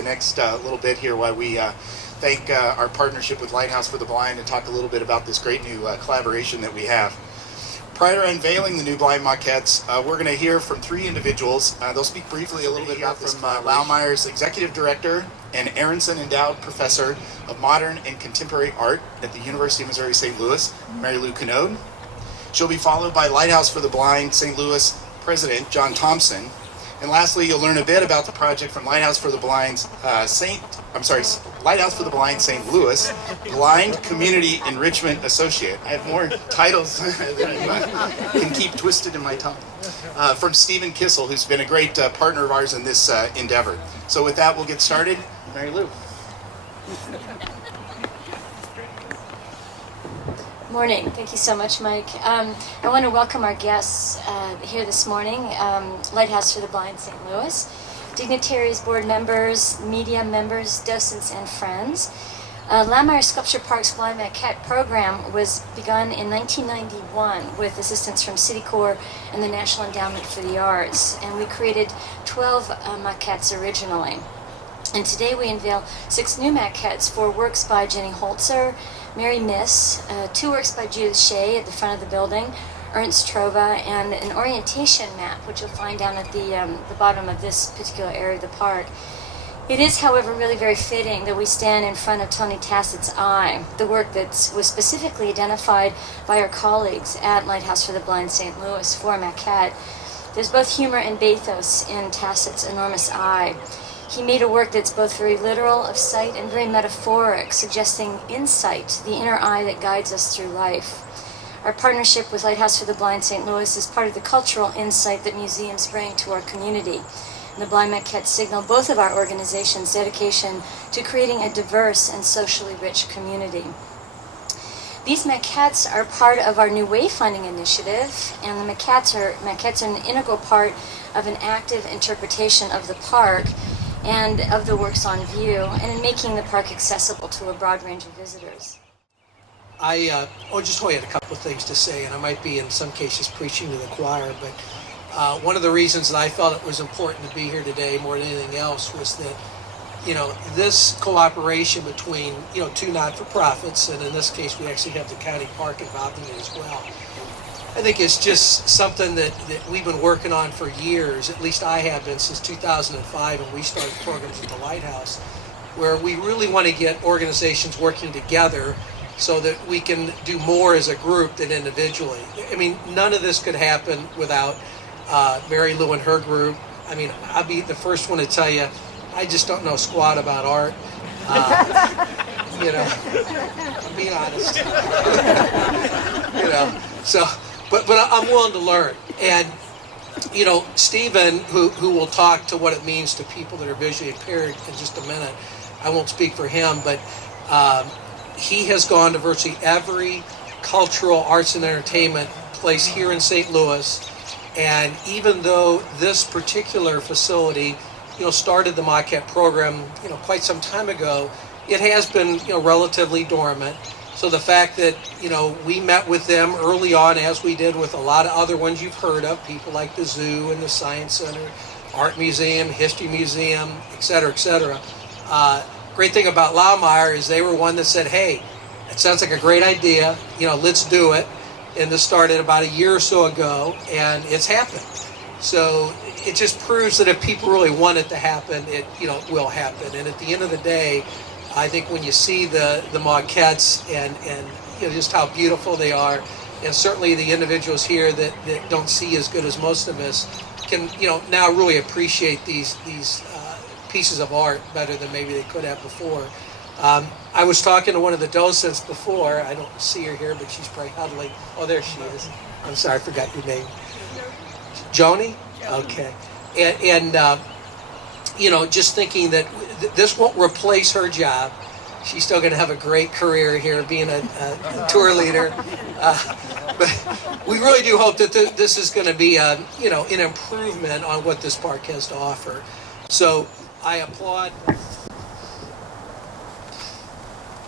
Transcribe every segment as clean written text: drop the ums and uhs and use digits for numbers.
the next little bit here while we thank our partnership with Lighthouse for the Blind and talk a little bit about this great new collaboration that we have. Prior to unveiling the new blind maquettes, we're going to hear from three individuals. They'll speak briefly a little bit about this. Laumeier's Executive Director and Aronson Endowed Professor of Modern and Contemporary Art at the University of Missouri St. Louis, Mary Lou Canode. She'll be followed by Lighthouse for the Blind St. Louis President John Thompson. And lastly, you'll learn a bit about the project from Lighthouse for the Blind's Lighthouse for the Blind St. Louis Blind Community Enrichment Associate. I have more titles than I can keep twisted in my tongue. From Stephen Kissel, who's been a great partner of ours in this endeavor. So with that, we'll get started. Mary Lou. Morning. Thank you so much, Mike. I want to welcome our guests here this morning, Lighthouse for the Blind St. Louis, dignitaries, board members, media members, docents, and friends. Laumeier Sculpture Park's Blind Maquette program was begun in 1991 with assistance from City Corps and the National Endowment for the Arts, and we created 12 maquettes originally. And today we unveil 6 new maquettes for works by Jenny Holzer, Mary Miss, 2 works by Judith Shea at the front of the building, Ernst Trova, and an orientation map, which you'll find down at the bottom of this particular area of the park. It is, however, really very fitting that we stand in front of Tony Tassett's Eye, the work that was specifically identified by our colleagues at Lighthouse for the Blind St. Louis for maquette. There's both humor and bathos in Tassett's enormous eye. He made a work that's both very literal of sight and very metaphoric, suggesting insight, the inner eye that guides us through life. Our partnership with Lighthouse for the Blind St. Louis is part of the cultural insight that museums bring to our community. And the Blind Maquettes signal both of our organizations' dedication to creating a diverse and socially rich community. These maquettes are part of our new Wayfinding Initiative, and the maquettes are an integral part of an active interpretation of the park and of the works on view, and in making the park accessible to a broad range of visitors. I just only had a couple of things to say, and I might be in some cases preaching to the choir, but one of the reasons that I felt it was important to be here today more than anything else was that, this cooperation between, 2 not-for-profits, and in this case we actually have the county park involved in it as well. I think it's just something that we've been working on for years, at least I have been since 2005 when we started programs at the Lighthouse, where we really want to get organizations working together so that we can do more as a group than individually. I mean, none of this could happen without Mary Lou and her group. I mean, I'll be the first one to tell you, I just don't know squat about art. I'm being honest. So... But I'm willing to learn. And, Stephen, who will talk to what it means to people that are visually impaired in just a minute, I won't speak for him, but he has gone to virtually every cultural arts and entertainment place here in St. Louis. And even though this particular facility, started the maquette program, quite some time ago, it has been, relatively dormant. So the fact that, we met with them early on, as we did with a lot of other ones you've heard of, people like the zoo and the Science Center, Art Museum, History Museum, et cetera, et cetera. Great thing about Laumeier is they were one that said, hey, it sounds like a great idea, let's do it. And this started about a year or so ago, and it's happened. So it just proves that if people really want it to happen, it, will happen. And at the end of the day, I think when you see the maquettes and just how beautiful they are, and certainly the individuals here that don't see as good as most of us can now really appreciate these pieces of art better than maybe they could have before. I was talking to one of the docents before. I don't see her here, but she's probably huddling. Oh, there she is. I'm sorry, I forgot your name. Joni? Okay. And just thinking that this won't replace her job. She's still going to have a great career here being a tour leader. But we really do hope that this is going to be an improvement on what this park has to offer. So I applaud.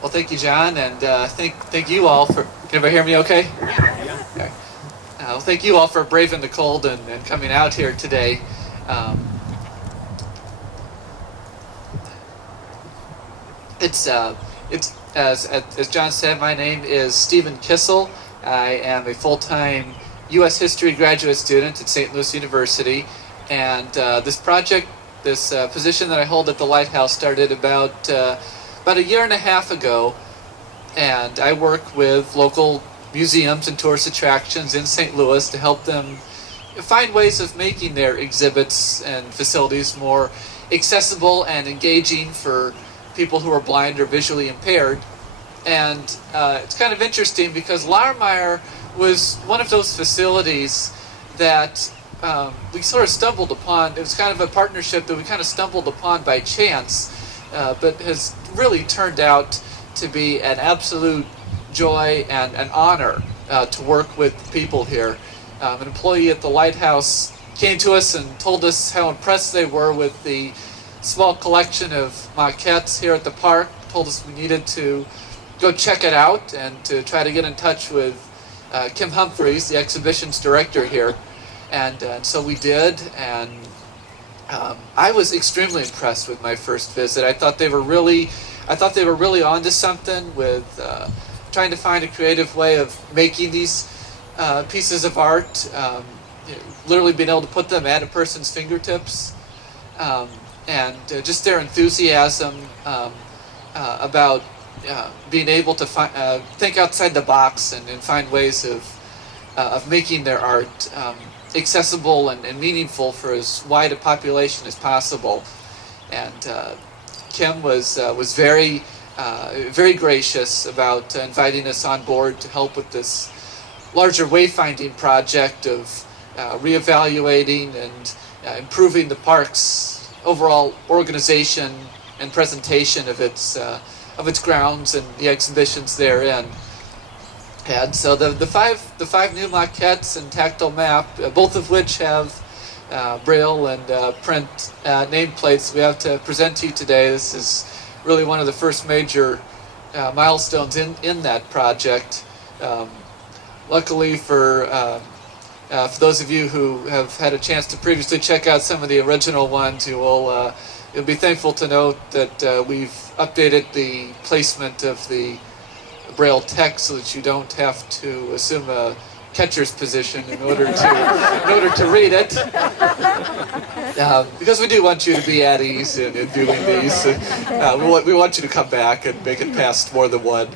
Well, thank you, John, and thank you all for. Can everybody hear me okay? Yeah. Okay. Well, thank you all for braving the cold and coming out here today. it's as John said, my name is Stephen Kissel. I am a full-time U.S. history graduate student at St. Louis University, and this project, this position that I hold at the Lighthouse, started about a year and a half ago, and I work with local museums and tourist attractions in St. Louis to help them find ways of making their exhibits and facilities more accessible and engaging for people who are blind or visually impaired. And it's kind of interesting because Laumeier was one of those facilities that we sort of stumbled upon. It was kind of a partnership that we kind of stumbled upon by chance, but has really turned out to be an absolute joy and an honor to work with people here. An employee at the Lighthouse came to us and told us how impressed they were with the small collection of maquettes here at the park, told us we needed to go check it out and to try to get in touch with Kim Humphreys, the exhibitions director here. And so we did, and I was extremely impressed with my first visit. I thought they were really onto something with trying to find a creative way of making these pieces of art, literally being able to put them at a person's fingertips, and just their enthusiasm about being able to think outside the box and find ways of making their art accessible and meaningful for as wide a population as possible. And Kim was very gracious about inviting us on board to help with this larger wayfinding project of reevaluating and improving the park's overall organization and presentation of its grounds and the exhibitions therein. And so the five new maquettes and tactile map, both of which have braille and print nameplates we have to present to you today. This is really one of the first major milestones in that project. Luckily for those of you who have had a chance to previously check out some of the original ones, you'll be thankful to note that we've updated the placement of the braille text so that you don't have to assume a catcher's position in order to read it, because we do want you to be at ease in doing these. We want you to come back and make it past more than one.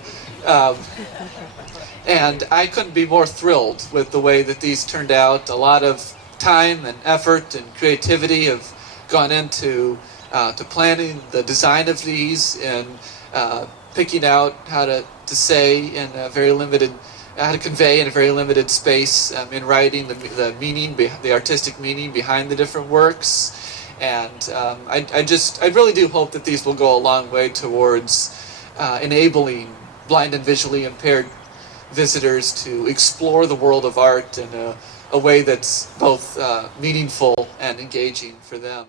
And I couldn't be more thrilled with the way that these turned out. A lot of time and effort and creativity have gone into to planning the design of these and picking out how to say in a very limited, how to convey in a very limited space in writing the meaning, the artistic meaning behind the different works. And I really do hope that these will go a long way towards enabling blind and visually impaired visitors to explore the world of art in a way that's both meaningful and engaging for them.